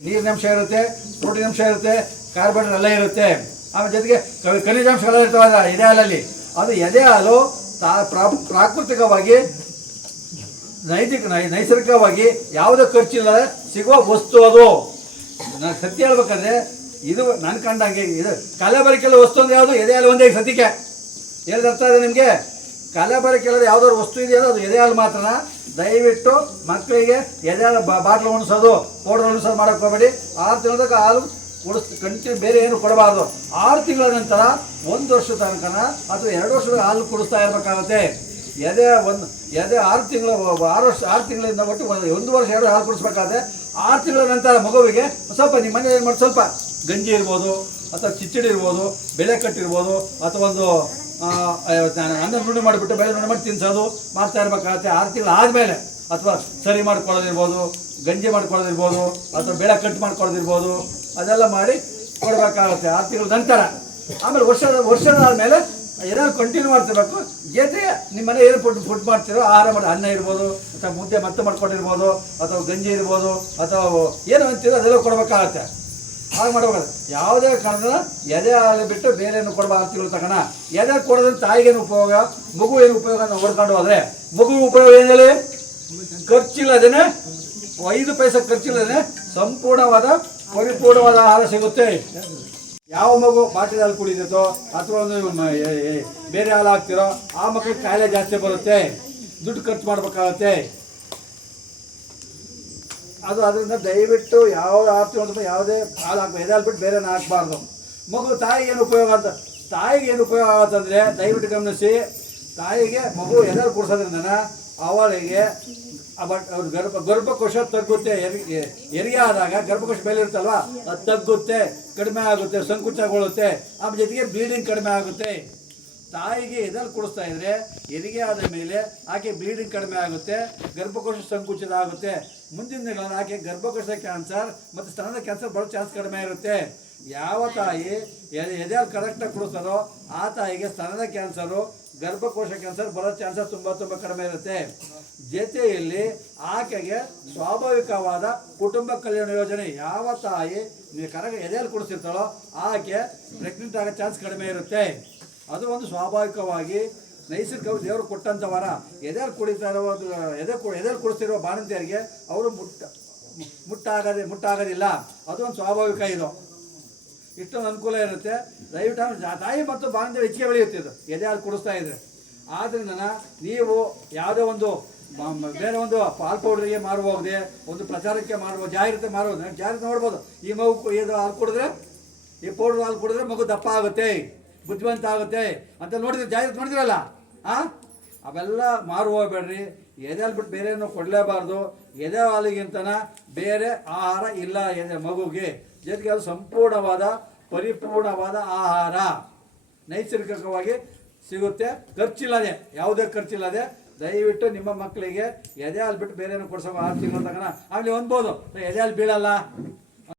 ನೀರಿನ ಅಂಶ ಇರುತ್ತೆ, ಪ್ರೋಟೀನ್ ಅಂಶ ಇರುತ್ತೆ, ಕಾರ್ಬನ್ ಎಲ್ಲ ಇರುತ್ತೆ. ಆಮೇಲೆ ಜೊತೆಗೆ ಕ- ಖನಿಜಾಂಶಗಳು ಇರ್ತವಲ್ಲ ಎದೆ ಹಾಲಲ್ಲಿ ಅದು ಎದೆ ಹಾಲು ತಾ ಪ್ರಾ- ಪ್ರಾಕೃತಿಕವಾಗಿ, ನೈತಿಕ ನೈಸರ್ಗಿಕವಾಗಿ ಯಾವುದೇ ಖರ್ಚಿಲ್ಲದೆ ಸಿಗುವ ವಸ್ತು ಅದು. ನಾನು ಸತ್ಯ ಹೇಳ್ಬೇಕಂದ್ರೆ, ಇದು ನಾನು ಕಂಡಂಗೆ, ಇದು ಕಲಬರಿಕೆಲ್ಲ ವಸ್ತು ಅಂದ್ರೆ ಯಾವುದು? ಎದೆ ಹಾಲು ಒಂದೇ ಸದ್ಯಕ್ಕೆ. ಹೇಳಿದ ಅರ್ಥ ಇದೆ ನಿಮಗೆ? ಕಲಬರಿಕೆಲ್ಲದ ಯಾವ್ದಾದ್ರು ವಸ್ತು ಇದೆಯಲ್ಲ, ಅದು ಎದೆ ಹಾಲು ಮಾತ್ರನ? ದಯವಿಟ್ಟು ಮಕ್ಕಳಿಗೆ ಎದೆ ಹಾಲು ಬಾಟ್ಲು ಉಣಿಸೋದು ಪೌಡರ್ ಉಣಿಸೋದು ಮಾಡಕ್ಕೆ ಹೋಗಬೇಡಿ. ಆರು ತಿಂಗಳದಾಗ ಹಾಲು ಕುಡಿಸ್ ಕಂಟಿನ್ಯೂ ಬೇರೆ ಏನು ಕೊಡಬಾರ್ದು. ಆರು ತಿಂಗಳ ನಂತರ ಒಂದು ವರ್ಷದ ತನಕನ ಅಥವಾ ಎರಡು ವರ್ಷದ ಹಾಲು ಕುಡಿಸ್ತಾ ಇರಬೇಕಾಗುತ್ತೆ. ಎದೆ ಒಂದು, ಎದೆ ಆರು ತಿಂಗಳ, ಆರು ವರ್ಷ, ಆರು ತಿಂಗಳಿಂದ ಒಟ್ಟು ಒಂದು ವರ್ಷ ಎರಡು ಹಾಲು ಕುಡಿಸ್ಬೇಕಾದ್ರೆ ಆರು ತಿಂಗಳ ನಂತರ ಮಗುವಿಗೆ ಸ್ವಲ್ಪ ನಿಮ್ಮ ಮನೇಲಿ ಏನು ಮಾಡಿ ಸ್ವಲ್ಪ ಗಂಜಿ ಇರ್ಬೋದು, ಅಥವಾ ಚಿಚ್ಚಡಿ ಇರ್ಬೋದು ಬೆಳೆ ಕಟ್ಟಿರ್ಬೋದು, ಅಥವಾ ಒಂದು ನಾನು ಅನ್ನ ರೂಢಿ ಮಾಡಿಬಿಟ್ಟು ಬೆಳೆ ನುಡಿ ಮಾಡಿ ತಿನ್ಸೋದು, ಮಾಡ್ತಾ ಇರ್ಬೇಕಾಗತ್ತೆ ಆರು ತಿಂಗಳು ಆದಮೇಲೆ, ಅಥವಾ ಸರಿ ಮಾಡ್ಕೊಳ್ಳೋದಿರ್ಬೋದು, ಗಂಜಿ ಮಾಡ್ಕೊಳ್ಳೋದಿರ್ಬೋದು, ಅಥವಾ ಬೆಳೆ ಕಟ್ ಮಾಡ್ಕೊಳ್ಳೋದಿರ್ಬೋದು, ಅದೆಲ್ಲ ಮಾಡಿ ಕೊಡಬೇಕಾಗತ್ತೆ. ಆರು ತಿಂಗಳ ನಂತರ ಆಮೇಲೆ ವರ್ಷದ ವರ್ಷದ ಆದಮೇಲೆ ಏನಾದ್ರು ಕಂಟಿನ್ಯೂ ಮಾಡ್ತಿರ್ಬೇಕು. ಜೊತೆ ನಿಮ್ಮ ಮನೆ ಏನು ಫುಡ್ ಫುಡ್ ಮಾಡ್ತಿರೋ, ಆಹಾರ ಮಾಡಿ, ಅನ್ನ ಇರ್ಬೋದು, ಅಥವಾ ಮುದ್ದೆ ಮತ್ತೆ ಮಾಡ್ಕೊಂಡಿರ್ಬೋದು, ಅಥವಾ ಗಂಜಿ ಇರ್ಬೋದು, ಅಥವಾ ಏನು ಅಂತೀರೋ ಅದೆಲ್ಲ ಕೊಡಬೇಕಾಗತ್ತೆ. ಹಾಗೆ ಮಾಡಬಾರ್ದು ಯಾವುದೇ ಕಾರಣ ಎದೆ ಹಾಲು ಬಿಟ್ಟು ಬೇರೆ ಏನು ಕೊಡಬಾರ್ದು ತಿಂಗಳು ತಗೋಣ ಎದೆ ಕೊಡೋದ್ರಿಂದ ತಾಯಿಗೇನು ಉಪಯೋಗ? ಮಗು ಏನು ಉಪಯೋಗ ಅಂತ ಹೊಡ್ಕೊಂಡು ಹೋದ್ರೆ? ಮಗು ಉಪಯೋಗ ಏನೇಳಿ ಖರ್ಚಿಲ್ಲದೇನೆ, ಐದು ಪೈಸೆ ಖರ್ಚಿಲ್ಲದೇನೆ ಸಂಪೂರ್ಣವಾದ ಪರಿಪೂರ್ಣವಾದ ಆಹಾರ ಸಿಗುತ್ತೆ. ಯಾವ ಮಗು ಬಾಟಲಿ ಹಾಲು ಅಥವಾ ಒಂದು ಬೇರೆ ಹಾಲು ಹಾಕ್ತಿರೋ, ಆ ಮಕ್ಕಳಿಗೆ ಕಾಯಿಲೆ ಜಾಸ್ತಿ ಬರುತ್ತೆ. ದುಡ್ಡು ಖರ್ಚು ಮಾಡ್ಬೇಕಾಗತ್ತೆ. ಅದು ಅದರಿಂದ ದಯವಿಟ್ಟು ಯಾವ ಆರ್ತಿ ಮಾಡಿದ್ರು ಯಾವುದೇ ಹಾಲು ಹಾಕಬೇಕು ಎದೆ ಹಾಲ್ಬಿಟ್ಟು ಬೇರೆ ಹಾಕ್ಬಾರ್ದು. ಮಗು ತಾಯಿಗೆ ಏನು ಉಪಯೋಗ ಅಂತ ತಾಯಿಗೆ ಏನು ಉಪಯೋಗ ಆಗುತ್ತಂದ್ರೆ ದಯವಿಟ್ಟು ಗಮನಿಸಿ. ತಾಯಿಗೆ ಮಗು ಎದೆ ಕೊಡಿಸೋದ್ರಿಂದ ಅವಳಿಗೆ ಬಟ್ ಅವ್ರ ಗರ್ಭ ಗರ್ಭಕೋಶ ತಗ್ಗುತ್ತೆ. ಎರಿಗೆ ಹೆರಿಗೆ ಆದಾಗ ಗರ್ಭಕೋಶ ಮೇಲೆ ಇರುತ್ತಲ್ವ? ಅದು ತಗ್ಗುತ್ತೆ, ಕಡಿಮೆ ಆಗುತ್ತೆ, ಸಂಕುಚಗೊಳ್ಳುತ್ತೆ. ಆ ಜೊತೆಗೆ ಬ್ಲೀಡಿಂಗ್ ಕಡಿಮೆ ಆಗುತ್ತೆ. ತಾಯಿಗೆ ಎದಲ್ ಕುಡಿಸ್ತಾ ಇದ್ರೆ ಹೆರಿಗೆ ಆದ ಮೇಲೆ ಆಕೆ ಬ್ಲೀಡಿಂಗ್ ಕಡಿಮೆ ಆಗುತ್ತೆ, ಗರ್ಭಕೋಶ ಸಂಕುಚಿತ ಆಗುತ್ತೆ. ಮುಂದಿನ ದಿನಗಳಲ್ಲಿ ಆಕೆ ಗರ್ಭಕೋಶ ಕ್ಯಾನ್ಸರ್ ಮತ್ತು ಸ್ತನದ ಕ್ಯಾನ್ಸರ್ ಬರೋ ಚಾನ್ಸ್ ಕಡಿಮೆ ಇರುತ್ತೆ. ಯಾವ ತಾಯಿ ಎದೆ ಎದೆಯಲ್ಲಿ ಕರೆಕ್ಟಾಗಿ ಕುಡಿಸ್ತಾರೋ ಆ ತಾಯಿಗೆ ಸ್ತನದ ಕ್ಯಾನ್ಸರು ಗರ್ಭಕೋಶ ಕ್ಯಾನ್ಸರ್ ಬರೋ ಚಾನ್ಸಸ್ ತುಂಬ ತುಂಬ ಕಡಿಮೆ ಇರುತ್ತೆ. ಜೊತೆಯಲ್ಲಿ ಆಕೆಗೆ ಸ್ವಾಭಾವಿಕವಾದ ಕುಟುಂಬ ಕಲ್ಯಾಣ ಯೋಜನೆ ಯಾವ ತಾಯಿ ಕರೆಕ್ಟ್ ಎದೆಯಲ್ಲಿ ಕೊಡಿಸಿರ್ತಾಳೋ ಆಕೆ ಪ್ರೆಗ್ನೆಂಟ್ ಆಗೋ ಚಾನ್ಸ್ ಕಡಿಮೆ ಇರುತ್ತೆ. ಅದು ಒಂದು ಸ್ವಾಭಾವಿಕವಾಗಿ ನೈಸರ್ಗಿಕವಾಗಿ ದೇವರು ಕೊಟ್ಟಂತ ವರ. ಎದೆಯಲ್ಲಿ ಕುಡಿತಾ ಇರೋ ಎದೆ ಕು ಕುಡಿಸ್ತಿರೋ ಬಾಣಂತಿಯರಿಗೆ ಅವರು ಮುಟ್ಟ, ಮುಟ್ಟಾಗದೆ, ಮುಟ್ಟಾಗೋದಿಲ್ಲ. ಅದು ಒಂದು ಸ್ವಾಭಾವಿಕ ಇದು. ಇಷ್ಟೊಂದು ಅನುಕೂಲ ಇರುತ್ತೆ. ದಯವಿಟ್ಟು ತಾಯಿ ಮತ್ತು ಬಾಂಧವ್ಯ ಹೆಚ್ಚಿಗೆ ಬೆಳೆಯುತ್ತೆ ಇದು. ಎದೆ ಹಾಲು ಕುಡಿಸ್ತಾ ಇದ್ರೆ. ಆದ್ರಿಂದ ನೀವು ಯಾವುದೋ ಒಂದು ಬೇರೆ ಒಂದು ಹಾಲು ಪೌಡ್ರಿಗೆ ಮಾರುವಾಗದೆ ಒಂದು ಪ್ರಚಾರಕ್ಕೆ ಮಾರುವ, ಜಾಹೀರಾತು ಮಾರುವುದು ಜಾಹೀರಾತು ನೋಡ್ಬೋದು. ಈ ಮಗು ಇದು ಹಾಲು ಕುಡಿದ್ರೆ, ಈ ಪೌಡ್ರ್ ಹಾಲು ಕುಡಿದ್ರೆ ಮಗು ದಪ್ಪ ಆಗುತ್ತೆ. ಬುದ್ಧಿವಂತ ಆಗುತ್ತೆ ಅಂತ ನೋಡಿದ್ರೆ ಜಾಹೀರಾತು ನೋಡಿದ್ರಲ್ಲ ಆ? ಅವೆಲ್ಲ ಮಾರು ಹೋಗ್ಬೇಡ್ರಿ. ಎದೆಯಲ್ಲಿ ಬಿಟ್ಟು ಬೇರೆ ಏನೋ ಕೊಡಲೇಬಾರ್ದು. ಎದೆ ಹಾಲಿಗಿಂತನ ಬೇರೆ ಆಹಾರ ಇಲ್ಲ ಎದೆ ಮಗುಗೆ. ಜೊತೆಗೆ ಅದು ಸಂಪೂರ್ಣವಾದ, ಪರಿಪೂರ್ಣವಾದ ಆಹಾರ. ನೈಸರ್ಗಿಕವಾಗಿ ಸಿಗುತ್ತೆ. ಖರ್ಚಿಲ್ಲದೆ, ಯಾವುದೇ ಖರ್ಚಿಲ್ಲದೆ ದಯವಿಟ್ಟು ನಿಮ್ಮ ಮಕ್ಕಳಿಗೆ ಎದೆ ಹಾಲು ಬಿಟ್ಟು ಬೇರೆ ಏನೋ ಕೊಡ್ಸೋ ಆರು ತಿಂಗಳ ತಗೋಣ ಆಮೇಲೆ ಅನ್ಬೋದು ಎದೆ ಹಾಲು ಬೀಳಲ್ಲ.